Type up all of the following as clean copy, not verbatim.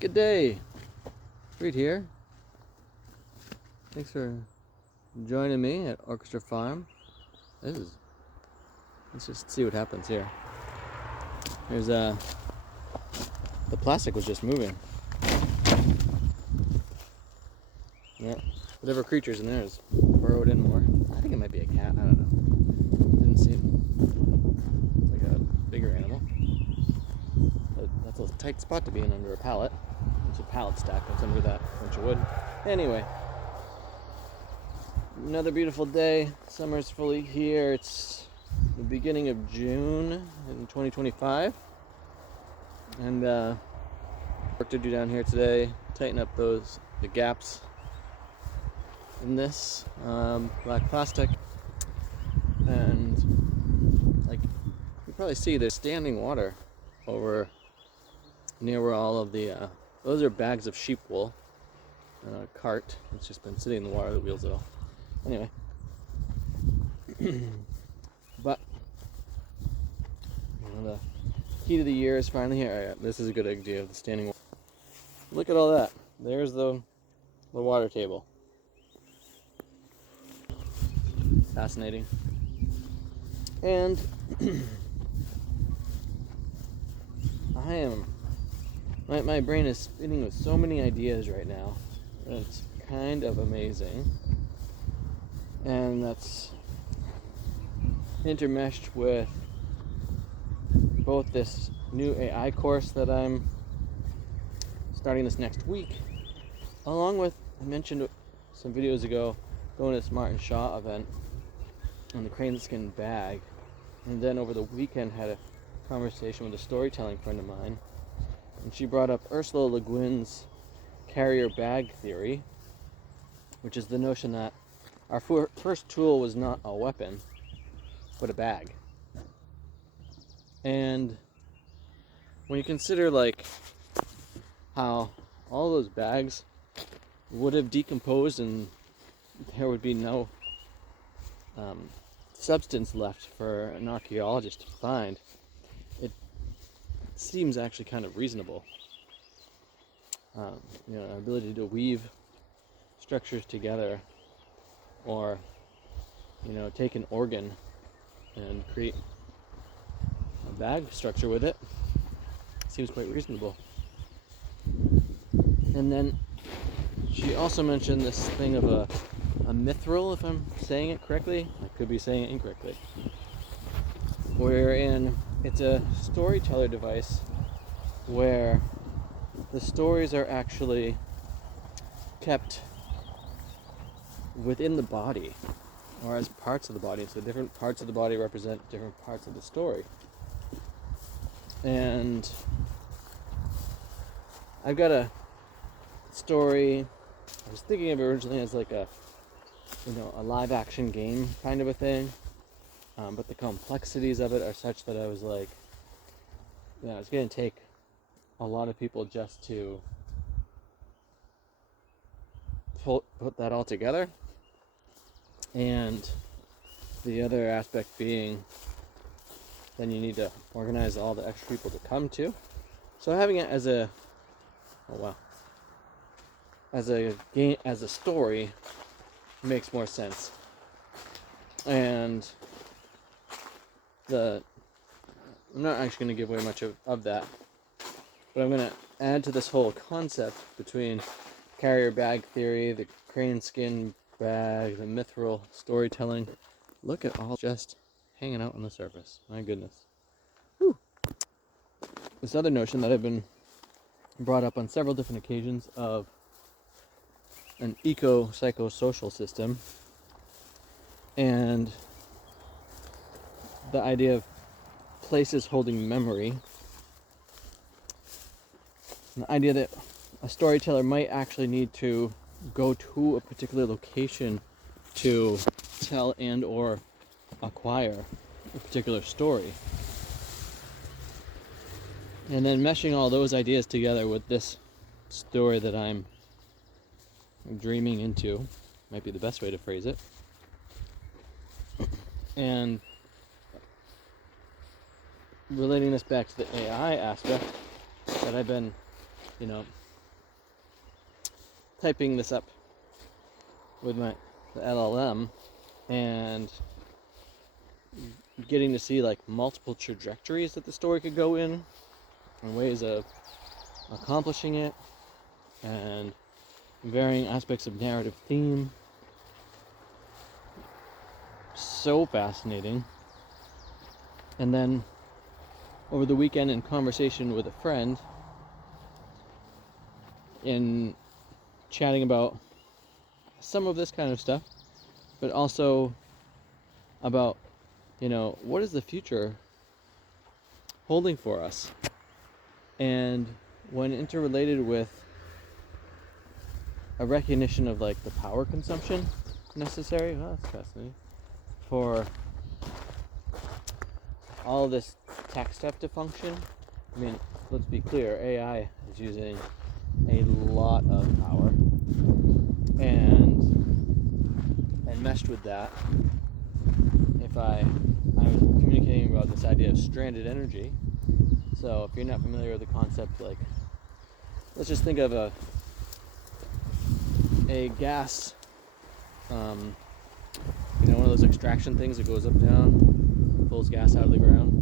Good day. Reed here. Thanks for joining me at Orchestra Farm. Let's just see what happens here. There's the plastic was just moving. Yeah, whatever creature's in there is burrowed in more. I think it might be a cat. I don't know. Didn't seem like a bigger animal. But that's a tight spot to be in under a pallet. There's a pallet stack that's under that bunch of wood. Anyway, another beautiful day. Summer's fully here. It's the beginning of June in 2025. And work to do down here today. Tighten up the gaps in this black plastic. And like you probably see, there's standing water over near where all of the those are bags of sheep wool and a cart. It's just been sitting in the water. The wheels it all. Anyway, but the heat of the year is finally here. This is a good idea of the standing water. Look at all that. There's the water table. Fascinating. And my brain is spinning with so many ideas right now. It's kind of amazing. And that's intermeshed with both this new AI course that I'm starting this next week, along with, I mentioned some videos ago, going to this Martin Shaw event on the crane skin bag. And then over the weekend had a conversation with a storytelling friend of mine, and she brought up Ursula Le Guin's carrier bag theory, which is the notion that our first tool was not a weapon, but a bag. And when you consider like how all those bags would have decomposed and there would be no substance left for an archaeologist to find, it seems actually kind of reasonable. An ability to weave structures together, or take an organ and create a bag structure with it, seems quite reasonable. And then she also mentioned this thing of a mithril, if I'm saying it correctly. I could be saying it incorrectly. Wherein it's a storyteller device where the stories are actually kept within the body, or as parts of the body. So different parts of the body represent different parts of the story. And I've got a story. I was thinking of it originally as like a live action game kind of a thing. But the complexities of it are such that I was like, it's going to take a lot of people just to put that all together. And the other aspect being, then you need to organize all the extra people to come to. So having it as a game, as a story, makes more sense. And I'm not actually going to give away much of that, but I'm going to add to this whole concept between carrier bag theory, the crane skin bag, the mithril storytelling. Look at all just hanging out on the surface. My goodness. Whew. This other notion that I've been brought up on several different occasions of an eco-psychosocial system, and the idea of places holding memory, and the idea that a storyteller might actually need to go to a particular location to tell and or acquire a particular story. And then meshing all those ideas together with this story that I'm dreaming into, might be the best way to phrase it. And relating this back to the AI aspect that I've been, typing this up with the LLM and getting to see like multiple trajectories that the story could go in and ways of accomplishing it and varying aspects of narrative theme. So fascinating. And then over the weekend, in conversation with a friend, in chatting about some of this kind of stuff, but also about, what is the future holding for us? And when interrelated with a recognition of like the power consumption necessary, that's fascinating, for all of this tech stuff to function. I mean, let's be clear, AI is using a lot of power, and meshed with that, if I was communicating about this idea of stranded energy. So if you're not familiar with the concept, like, let's just think of a gas, one of those extraction things that goes up down, pulls gas out of the ground,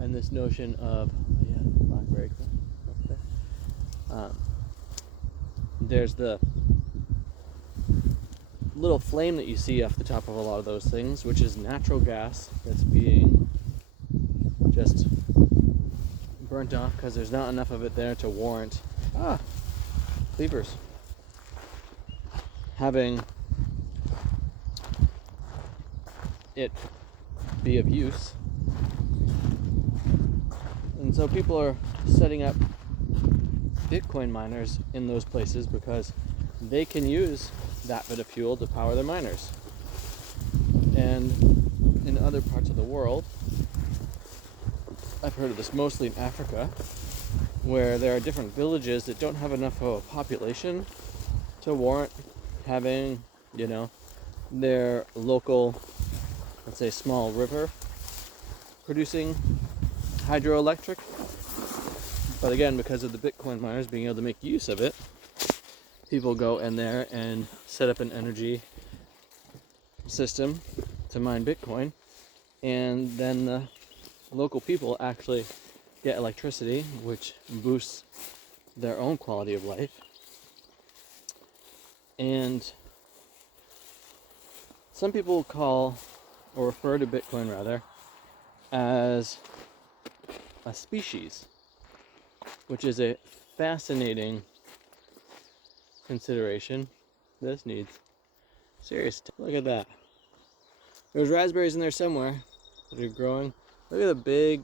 and this notion of blackberry up there. There's the little flame that you see off the top of a lot of those things, which is natural gas that's being just burnt off because there's not enough of it there to warrant cleavers having it be of use. And so people are setting up Bitcoin miners in those places because they can use that bit of fuel to power their miners. And in other parts of the world, I've heard of this mostly in Africa, where there are different villages that don't have enough of a population to warrant having, their local, let's say, small river producing hydroelectric. But again, because of the Bitcoin miners being able to make use of it, people go in there and set up an energy system to mine Bitcoin, and then the local people actually get electricity, which boosts their own quality of life. And some people call, or refer to Bitcoin rather, as a species, which is a fascinating consideration. This needs serious look at that. There's raspberries in there somewhere that are growing. Look at the big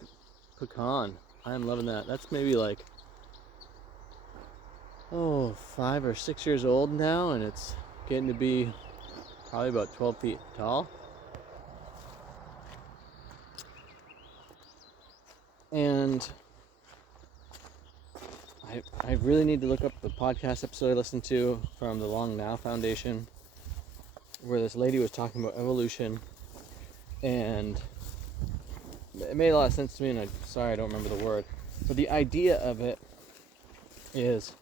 pecan. I'm loving that. That's maybe like 5 or 6 years old now, and it's getting to be probably about 12 feet tall. And I really need to look up the podcast episode I listened to from the Long Now Foundation, where this lady was talking about evolution, and it made a lot of sense to me, and I'm sorry I don't remember the word, but the idea of it is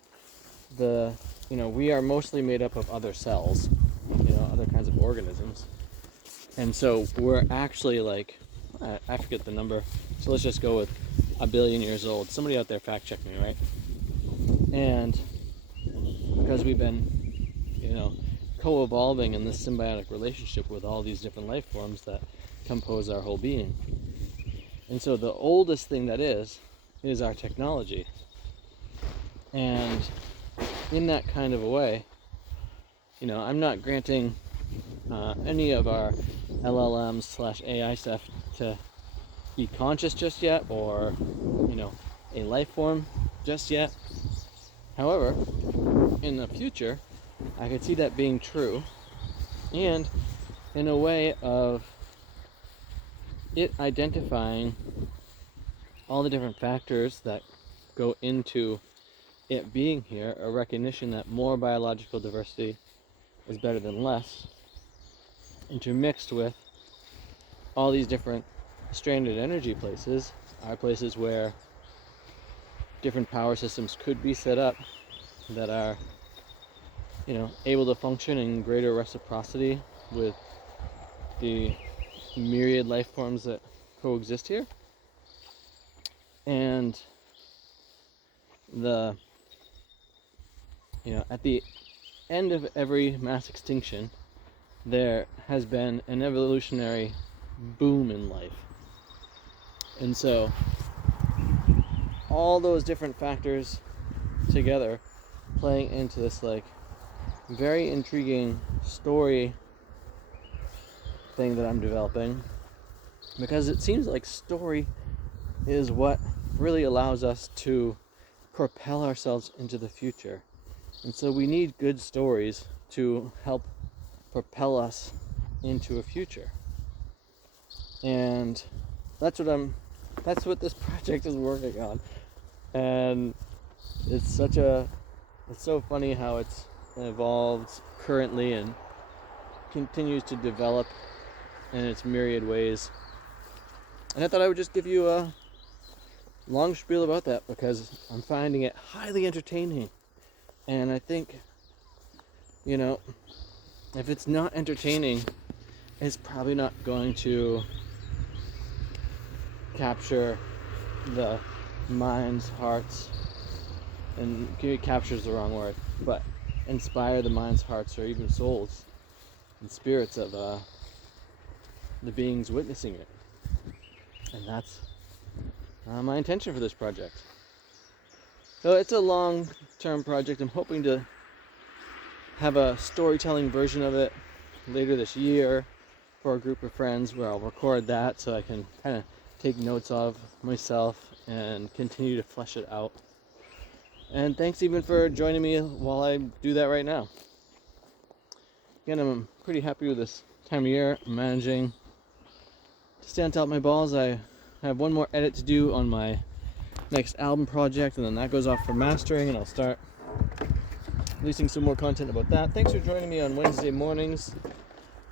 we are mostly made up of other cells, other kinds of organisms, and so we're actually like, I forget the number, so let's just go with 1 billion years old. Somebody out there fact check me, right? And because we've been, co-evolving in this symbiotic relationship with all these different life forms that compose our whole being. And so the oldest thing that is our technology. And in that kind of a way, I'm not granting any of our LLMs/AI stuff to be conscious just yet, or, a life form just yet. However, in the future, I could see that being true, and in a way of it identifying all the different factors that go into it being here, a recognition that more biological diversity is better than less, intermixed with all these different stranded energy places are places where different power systems could be set up that are able to function in greater reciprocity with the myriad life forms that coexist here. And at the end of every mass extinction, there has been an evolutionary boom in life. And so all those different factors together playing into this very intriguing story thing that I'm developing, because it seems like story is what really allows us to propel ourselves into the future. And so we need good stories to help propel us into a future. And that's what this project is working on. And it's so funny how it's evolved currently and continues to develop in its myriad ways. And I thought I would just give you a long spiel about that, because I'm finding it highly entertaining. And I think, if it's not entertaining, it's probably not going to capture the minds, hearts, and capture's the wrong word, but inspire the minds, hearts, or even souls and spirits of the beings witnessing it. And that's my intention for this project. So it's a long-term project. I'm hoping to have a storytelling version of it later this year for a group of friends, where I'll record that so I can kind of take notes of myself and continue to flesh it out. And thanks even for joining me while I do that right now. Again, I'm pretty happy with this time of year. I'm managing to stay on top of my balls. I have one more edit to do on my next album project, and then that goes off for mastering, and I'll start releasing some more content about that. Thanks for joining me on Wednesday mornings,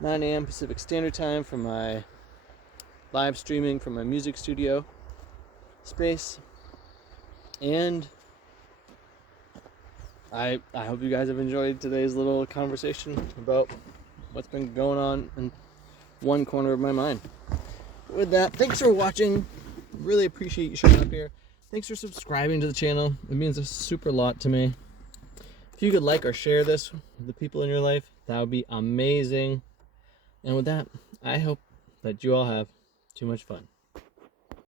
9 a.m. Pacific Standard Time, for my live streaming from my music studio space. And I hope you guys have enjoyed today's little conversation about what's been going on in one corner of my mind. With that, thanks for watching. Really appreciate you showing up here. Thanks for subscribing to the channel. It means a super lot to me. If you could like or share this with the people in your life, that would be amazing. And with that, I hope that you all have too much fun.